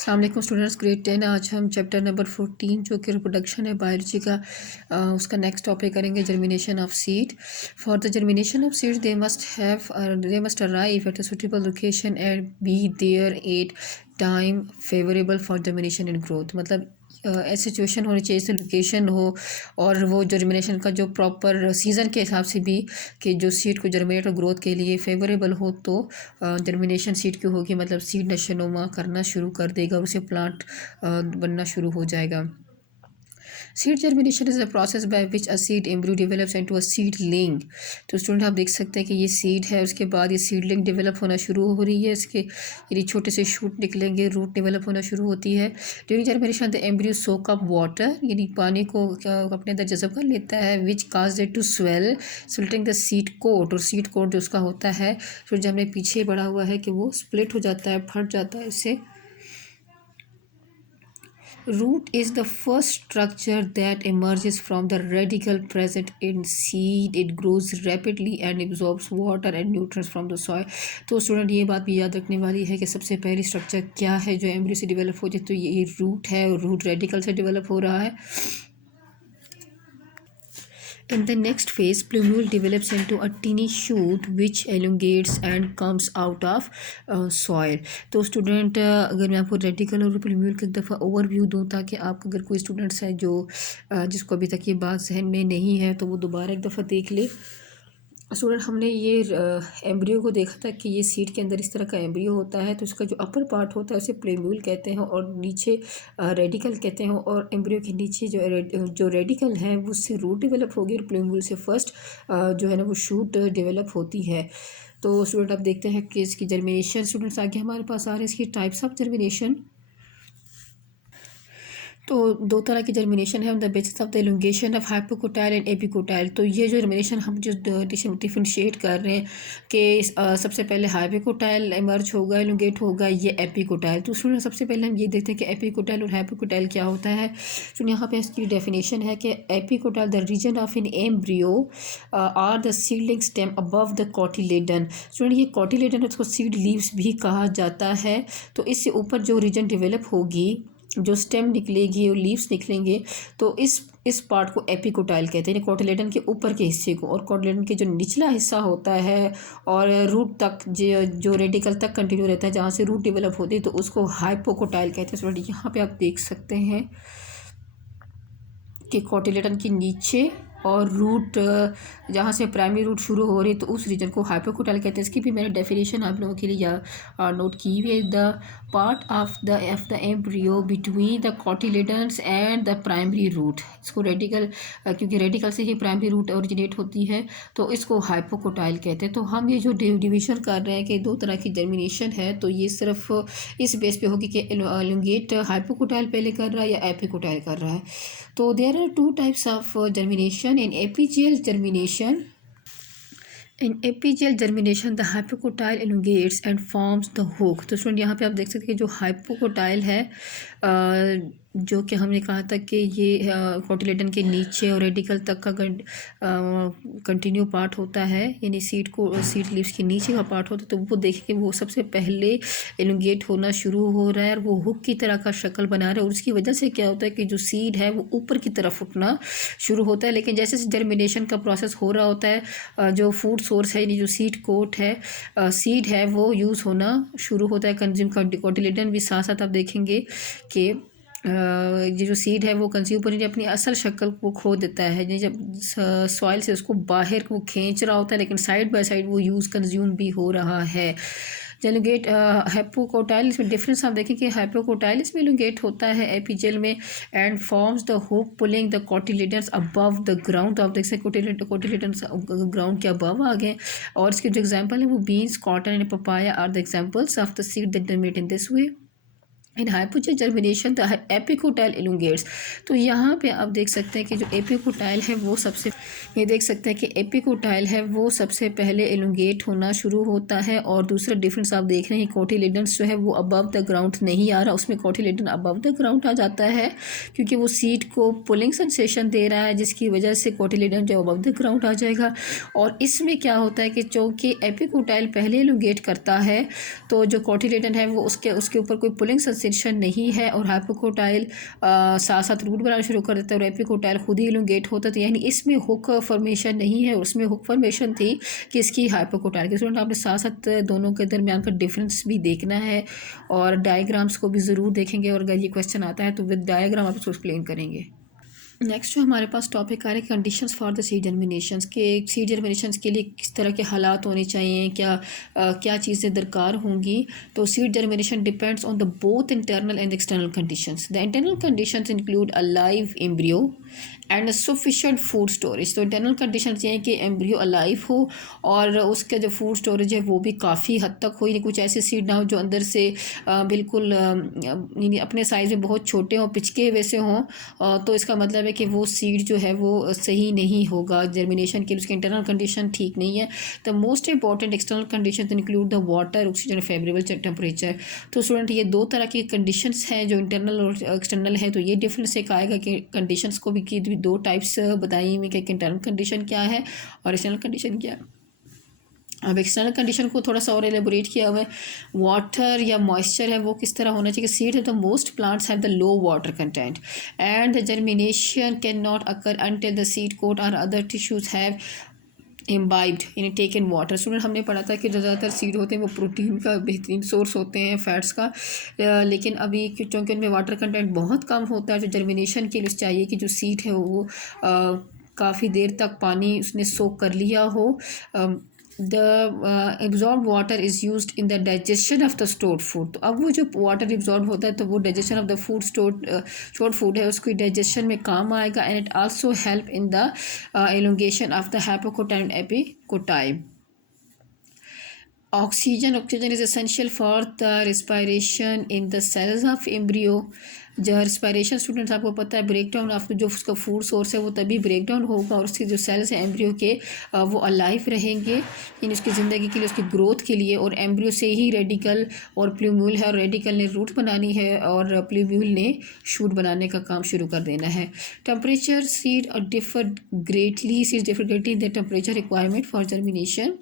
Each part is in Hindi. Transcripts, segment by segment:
अस्सलाम वालेकुम स्टूडेंट्स, ग्रेड 10। आज हम चैप्टर नंबर 14 जो कि रिप्रोडक्शन है बायोलॉजी का, उसका नेक्स्ट टॉपिक करेंगे, germination of seed. For the germination of seeds they must arrive at a suitable location and be there at time favourable for germination and growth. मतलब ऐसी सिचुएशन होनी चाहिए, ऐसी लोकेशन हो और वो जर्मिनेशन का जो प्रॉपर सीज़न के हिसाब से भी कि जो सीड को जर्मिनेट और ग्रोथ के लिए फेवरेबल हो, तो जर्मिनेशन सीड की होगी, मतलब सीड नशोनुमा करना शुरू कर देगा और उसे प्लांट बनना शुरू हो जाएगा। Seed germination is a process by which a seed embryo develops into a seedling. तो स्टूडेंट आप देख सकते हैं कि ये सीड है, उसके बाद ये सीडलिंग डेवलप होना शुरू हो रही है। इसके यानी छोटे से शूट निकलेंगे, रूट डेवलप होना शुरू होती है। During germination the embryo soak up water, यानी पानी को अपने अंदर जज़ब कर लेता है, which causes it to swell splitting the seed coat. और सीड कोट जो उसका होता है, फिर जो हमने पीछे बढ़ा हुआ है कि वो स्प्लिट हो जाता है, फट जाता है इससे। Root is the first structure that emerges from the radicle present in seed. It grows rapidly and absorbs water and nutrients from the soil. तो स्टूडेंट ये बात भी याद रखने वाली है कि सबसे पहली स्ट्रक्चर क्या है जो एम्ब्रियो से डेवलप हो जाए, तो ये रूट है और रूट रेडिकल से डेवलप हो रहा है। In the next phase, plumule develops into a teeny shoot which elongates and comes out of soil. तो स्टूडेंट अगर मैं आपको रेडिकल और प्लूम्यूल का एक दफ़ा ओवरव्यू दूँ, ताकि आप अगर कोई स्टूडेंट्स है जो जिसको अभी तक ये बात जहन में नहीं है तो वो दोबारा एक दफ़ा देख ले। स्टूडेंट हमने ये एम्ब्रियो को देखा था कि ये सीड के अंदर इस तरह का एम्ब्रियो होता है, तो इसका जो अपर पार्ट होता है उसे प्लूम्यूल कहते हैं और नीचे रेडिकल कहते हैं। और एम्ब्रियो के नीचे जो रेडिकल है उससे रूट डेवलप होगी और प्लूम्यूल से फर्स्ट जो है ना वो शूट डेवलप होती है। तो स्टूडेंट आप देखते हैं कि इसकी जर्मिनेशन, स्टूडेंट्स आगे हमारे पास आ रहे हैं इसकी टाइप्स ऑफ जर्मिनेशन। तो दो तरह की जर्मिनेशन है, on the basis of the elongation of hypocotyl and epicotyl. तो ये जो जर्मिनेशन हम जो डिफरेंशिएट कर रहे हैं कि सबसे पहले हाइपोकोटाइल इमर्ज होगा, एलुंगेट होगा, ये एपिकोटाइल। तो सुनिए सबसे पहले हम ये देखते हैं कि एपिकोटाइल और हाइपोकोटाइल क्या होता है। सुनिए यहाँ पे इसकी डेफिनेशन है कि epicotyl the region of an embryo or the seedling stem above the cotyledon. सुनिए ये कॉटिलेडन उसको सीड लीव्स भी कहा जाता है। तो इससे ऊपर जो रीजन डेवलप होगी, जो स्टेम निकलेगी और लीव्स निकलेंगे, तो इस पार्ट को एपिकोटाइल कहते हैं, कॉटिलेडन के ऊपर के हिस्से को। और कॉटिलेडन के जो निचला हिस्सा होता है और रूट तक जो रेडिकल तक कंटिन्यू रहता है, जहाँ से रूट डेवलप होती है, तो उसको हाइपोकोटाइल कहते हैं। तो यहाँ पे आप देख सकते हैं कि कॉटिलेडन के नीचे और रूट जहाँ से प्राइमरी रूट शुरू हो रही है, तो उस रीजन को हाइपोकोटाइल कहते हैं। इसकी भी मैंने डेफिनेशन आप लोगों के लिए नोट की हुई है। The part of the embryo between the cotyledons and the primary root, इसको रेडिकल, क्योंकि रेडिकल से ही प्राइमरी रूट ओरिजिनेट होती है, तो इसको हाइपोकोटाइल कहते हैं। तो हम ये जो डिवीजन कर रहे हैं कि दो तरह की जर्मिनेशन है, तो ये सिर्फ इस बेस पे होगी कि एलुंगेट हाइपोकोटाइल पहले कर रहा है या एपिकोटाइल कर रहा है। तो there are two types of germination. In epigeal germination, in epigeal germination the hypocotyl elongates and forms the hook. तो स्टूडेंट यहाँ पे आप देख सकते हैं कि जो हाइपोकोटाइल है, जो कि हमने कहा था कि ये कॉटिलेडन के नीचे और रेडिकल तक का कंटिन्यू पार्ट होता है, यानी सीड लीव्स के नीचे का पार्ट होता है। तो वो देखें कि वो सबसे पहले एलुंगेट होना शुरू हो रहा है और वो हुक की तरह का शक्ल बना रहा है। और उसकी वजह से क्या होता है कि जो सीड है वो ऊपर की तरफ उठना शुरू होता है। लेकिन जैसे जर्मिनेशन का प्रोसेस हो रहा होता है, जो फूड सोर्स है, यानी जो सीड कोट है, सीड है, वो यूज़ होना शुरू होता है, कंज्यूम कॉटिलेडन भी साथ साथ आप देखेंगे कि ये जो सीड है वो कंज्यूम करने अपनी असल शक्ल को खो देता है। जब सॉइल से उसको बाहर वो खींच रहा होता है, लेकिन साइड बाय साइड वो यूज़ कंज्यूम भी हो रहा है। एलुंगेट हाइपोकोटाइल, इसमें डिफरेंस आप देखें कि हाइपोकोटाइल इसमें एलुंगेट होता है एपीजेल में and forms the hook pulling the cotyledons above the ground. आप देख सकते हैं कॉटिलेडन्स ग्राउंड के अबव आ गए। और इसके जो एग्जांपल है वो beans, cotton and papaya are the examples of the seed that germinate in this way. In hypogeal germination the epicotyl elongates. तो यहाँ पे आप देख सकते हैं कि जो एपिकोटाइल है वो सबसे, ये देख सकते हैं कि एपिकोटाइल है वो सबसे पहले एलुंगेट होना शुरू होता है। और दूसरा डिफरेंस आप देख रहे हैं, कॉटिलेडन्स जो है वो अबव द ग्राउंड नहीं आ रहा, उसमें कॉटिलेडन अबव द ग्राउंड आ जाता है, क्योंकि वो सीड को पुलिंग सेंसेशन दे रहा है, जिसकी वजह से कॉटिलेडन जो अबव द ग्राउंड आ जाएगा। और इसमें क्या होता है कि चूँकि एपिकोटाइल पहले एलुंगेट करता है, तो जो कॉटिलेडन है वो उसके ऊपर कोई पुलिंग एक्सटेंशन नहीं है और हाइपोकोटाइल साथ साथ रूट बनाना शुरू कर देता है और एपिकोटाइल खुद ही इलोंगेट होता है, तो यानी इसमें हुक फॉर्मेशन नहीं है, उसमें हुक फॉर्मेशन थी किसकी, हाइपोकोटाइल की। स्टूडेंट आपने साथ साथ दोनों के दरमियान का डिफरेंस भी देखना है और डायग्राम्स को भी ज़रूर देखेंगे, और अगर ये क्वेश्चन आता है तो विद डायग्राम आप उसको एक्सप्लेन करेंगे। नेक्स्ट जो हमारे पास टॉपिक आ रहा है conditions for the seed germination के, सीड जर्मिनेशन के लिए किस तरह के हालात होने चाहिए, क्या चीज़ें दरकार होंगी। तो seed germination depends on the both internal and external conditions. The internal conditions include a live embryo and sufficient food storage. तो इंटरनल कंडीशन ये हैं कि एम्ब्रियो अलाइव हो और उसका जो फूड स्टोरेज है वो भी काफ़ी हद तक हो, यानी कुछ ऐसे सीड ना हो जो अंदर से बिल्कुल यानी अपने साइज़ में बहुत छोटे हों, पिचके हुए से हों, तो इसका मतलब है कि वो सीड जो है वो सही नहीं होगा जर्मिनेशन के लिए, उसकी इंटरनल कंडीशन ठीक नहीं है। The most important external condition include the water, oxygen, favourable temperature. तो स्टूडेंट ये दो तरह की कंडीशंस हैं जो इंटरनल और एक्सटर्नल है, तो ये डिफरेंस एक आएगा कि कंडीशंस को भी की दो टाइप्स बताई हुई कि इंटरनल कंडीशन क्या है और एक्सटर्नल कंडीशन क्या है। अब एक्सटर्नल कंडीशन को थोड़ा सा और एलेबोरेट किया हुआ है। वाटर या मॉइस्चर है वो किस तरह होना चाहिए। Seeds of the most plants have the low water content and the germination can not occur until the seed coat और other tissues have imbibed in taken water. Student हमने पढ़ा था कि ज़्यादातर सीड होते हैं वो प्रोटीन का बेहतरीन सोर्स होते हैं, फैट्स का, लेकिन अभी क्योंकि उनमें वाटर कंटेंट बहुत कम होता है, तो जर्मिनेशन के लिए चाहिए कि जो सीड है वो काफ़ी देर तक पानी उसने सोक कर लिया हो। The absorb water is used in the digestion of the stored food. तो अब वो जो वाटर एब्जॉर्ब होता है तो वो digestion of the food stored food है उसकी डाइजेशन में काम आएगा। And it also help in the elongation of the hypocotyl and epicotyl. Oxygen is essential for the respiration in the cells of embryo। जो रिस्पायरेशन स्टूडेंट्स आपको पता है ब्रेक डाउन ऑफ जो उसका फूड सोर्स है वो तभी ब्रेक डाउन होगा और उसके जो सेल्स हैं एम्ब्रियो के वो अलाइव रहेंगे इन उसकी ज़िंदगी के लिए, उसकी ग्रोथ के लिए। और एम्ब्रियो से ही रेडिकल और प्लूम्यूल है और रेडिकल ने रूट बनानी है और प्लूम्यूल ने शूट बनाने का काम शुरू कर देना है। Temperature seed differ greatly the temperature requirement for germination.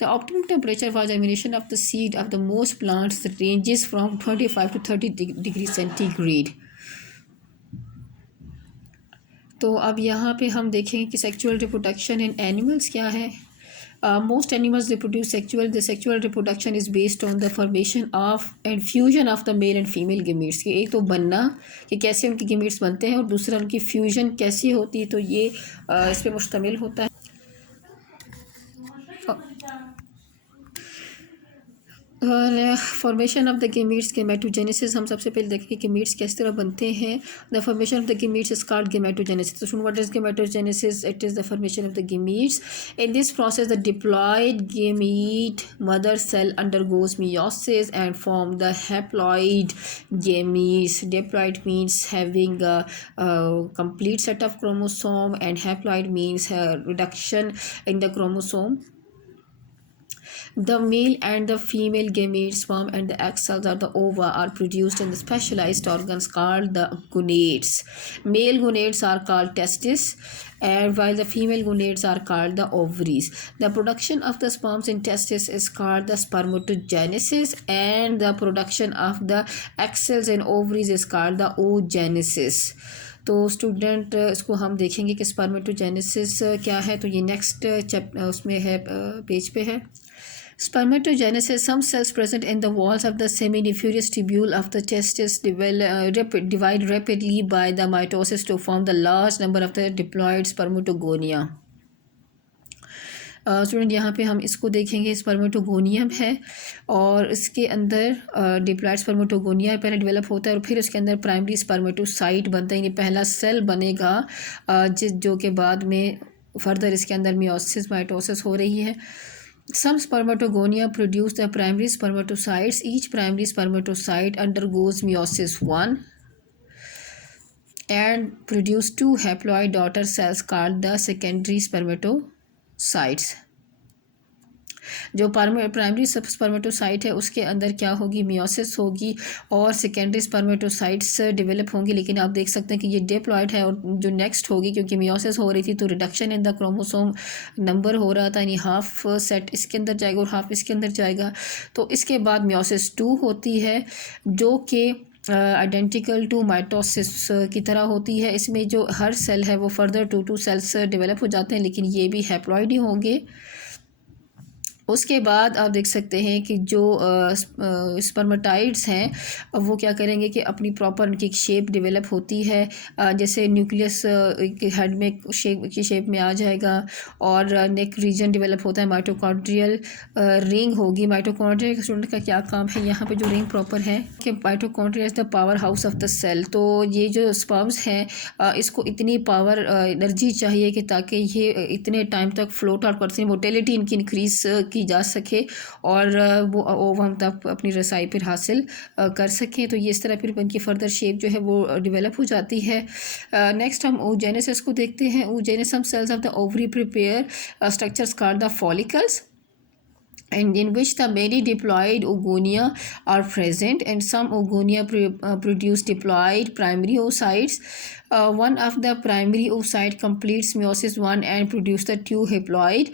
The optimum temperature for germination of the seed of the most plants ranges from 25 to 30 degrees centigrade। तो अब यहाँ पे हम देखेंगे कि सेक्सुअल रिप्रोडक्शन इन एनिमल्स क्या है। Most animals reproduce sexual. The sexual reproduction is based on the formation of and fusion of the male and female gametes। कि एक तो बनना कि कैसे उनकी gametes बनते हैं और दूसरा उनकी फ्यूजन कैसी होती है, तो ये इस पर मुश्तमिल होता है। Formation of the gametes gametogenesis. हम सबसे पहले देखेंगे गेमीट्स किस तरह बनते हैं। The formation of the gametes is called gametogenesis. तो what is gametogenesis? It is the formation of the gametes. In this process the diploid gamete mother cell undergoes meiosis and form the haploid gametes. Diploid means having complete set of chromosome and haploid means reduction in the chromosome। The male and the female gametes sperm and the egg cells or the ova are produced in the specialized organs called the gonads। Male gonads are called testes and while the female gonads are called the ovaries। The production of the sperms in testes is called the spermatogenesis and the production of the egg cells in ovaries is called the oogenesis। तो स्टूडेंट इसको हम देखेंगे कि स्पर्मेटोजेनेसिस क्या है। तो ये नेक्स्ट उसमें है, पेज पे है। Spermatogenesis, some cells present in the walls of the seminiferous tubule of the testis divide rapidly by the mitosis to form the large number of the diploid spermatogonia। Student यहाँ पे हम इसको देखेंगे, स्पर्मेटोगोनियम है और इसके अंदर डिप्लॉयड स्पर्मेटोगोनिया पहले डेवलप होता है और फिर उसके अंदर प्राइमरी स्पर्मेटोसाइट बनता है, ये पहला सेल बनेगा जो के बाद में फर्दर इसके अंदर मियोसिस माइटोसिस हो रही है। Some spermatogonia produce the primary spermatocytes। Each primary spermatocyte undergoes meiosis I and produce two haploid daughter cells called the secondary spermatocytes। जो प्राइमरी स्पर्मेटोसाइट है उसके अंदर क्या होगी, मियोसिस होगी और सेकेंडरी स्पर्मेटोसाइट्स डेवलप होंगी। लेकिन आप देख सकते हैं कि ये डिप्लॉयड है और जो नेक्स्ट होगी, क्योंकि मियोसिस हो रही थी तो reduction in the chromosome number हो रहा था, यानी हाफ सेट इसके अंदर जाएगा और हाफ इसके अंदर जाएगा। तो इसके बाद मियोसिस 2 होती है जो कि आइडेंटिकल टू माइटोसिस की तरह होती है। इसमें जो हर सेल है वो फर्दर टू सेल्स डेवलप हो जाते हैं, लेकिन ये भी हैप्लॉइड ही होंगे। उसके बाद आप देख सकते हैं कि जो स्पर्मेटाइड्स हैं वो क्या करेंगे कि अपनी प्रॉपर उनकी एक शेप डेवलप होती है, जैसे न्यूक्लियस हेड में शेप में आ जाएगा, और नेक रीजन डेवलप होता है, माइटोकॉन्ड्रियल रिंग होगी। माइटोकॉन्ड्रिया के स्टूडेंट का क्या काम है, यहाँ पे जो रिंग प्रॉपर है कि mitochondria is the power house of the cell. तो ये जो स्पर्म्स हैं इसको इतनी पावर एनर्जी चाहिए कि ताकि ये इतने टाइम तक फ्लोट आउट कर सकें, मोटेलिटी इनकी इंक्रीज की जा सके और वो ओवम तक अपनी रसाई पर हासिल कर सकें। तो ये इस तरह फिर उनकी फर्दर शेप जो है वो डेवलप हो जाती है। नेक्स्ट हम oogenesis को देखते हैं। oogenesis cells of the ovary prepare structures called the follicles, and in which the many diploid oogonia are present, and some oogonia produce diploid primary oocytes. One of the primary oocyte completes meiosis one and produce the two haploid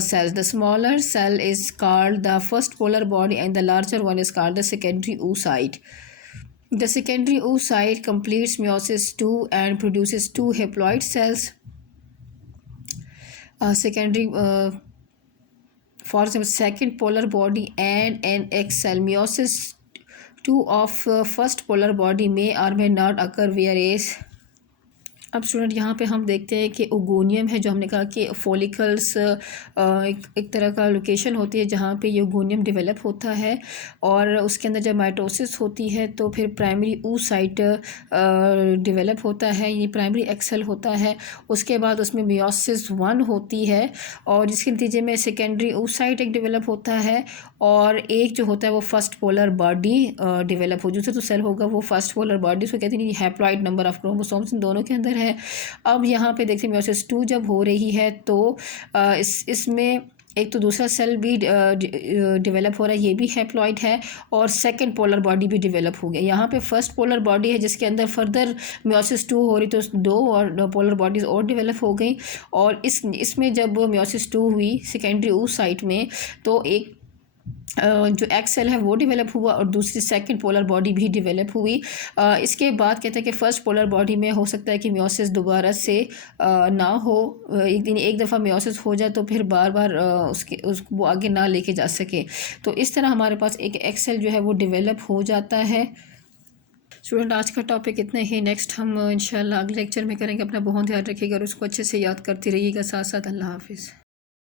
cells. The smaller cell is called the first polar body and the larger one is called the secondary oocyte. The secondary oocyte completes meiosis 2 and produces two haploid cells. Secondary for example, second polar body and an egg cell. Meiosis 2 of first polar body may or may not occur, whereas अब स्टूडेंट यहाँ पे हम देखते हैं कि ओगोनियम है, जो हमने कहा कि फॉलिकल्स एक तरह का लोकेशन होती है जहाँ पे ये ओगोनियम डेवलप होता है, और उसके अंदर जब माइटोसिस होती है तो फिर प्राइमरी oocyte डेवलप होता है, ये प्राइमरी एक्सेल होता है। उसके बाद उसमें मियोसिस 1 होती है और जिसके नतीजे में सेकेंडरी oocyte एक डेवलप होता है, और एक जो होता है वो फर्स्ट पोलर बॉडी डेवलप हो, दूसरा जो सेल होगा वो फर्स्ट पोलर बॉडी, उसको कहते हैं हैप्लॉइड नंबर ऑफ क्रोमोसोम्स इन दोनों के अंदर है। अब यहाँ पे देखते हैं मियोसिस 2 जब हो रही है तो इसमें एक तो दूसरा सेल भी डेवलप हो रहा है, ये भी हैप्लॉइड है, और सेकंड पोलर बॉडी भी डेवलप हो गया। यहाँ पे फर्स्ट पोलर बॉडी है जिसके अंदर फर्दर मियोसिस 2 हो रही तो 2 और पोलर बॉडीज़ और डेवलप हो गई, और इसमें जब मियोसिस 2 हुई सेकेंडरी oocyte में तो एक जो एक्स सेल है वो डेवलप हुआ और दूसरी सेकंड पोलर बॉडी भी डेवलप हुई। इसके बाद कहते हैं कि फ़र्स्ट पोलर बॉडी में हो सकता है कि मियोसिस दोबारा से ना हो, एक दफ़ा मियोसिस हो जाए तो फिर बार बार उसको वो आगे ना लेके जा सके। तो इस तरह हमारे पास एक एक्स सेल जो है वो डेवलप हो जाता है। स्टूडेंट आज का टॉपिक इतना ही, नेक्स्ट हम इंशाल्लाह अगले लेक्चर में करेंगे। अपना बहुत ध्यान रखिएगा और उसको अच्छे से याद करती रहिएगा साथ साथ। अल्लाह हाफिज़।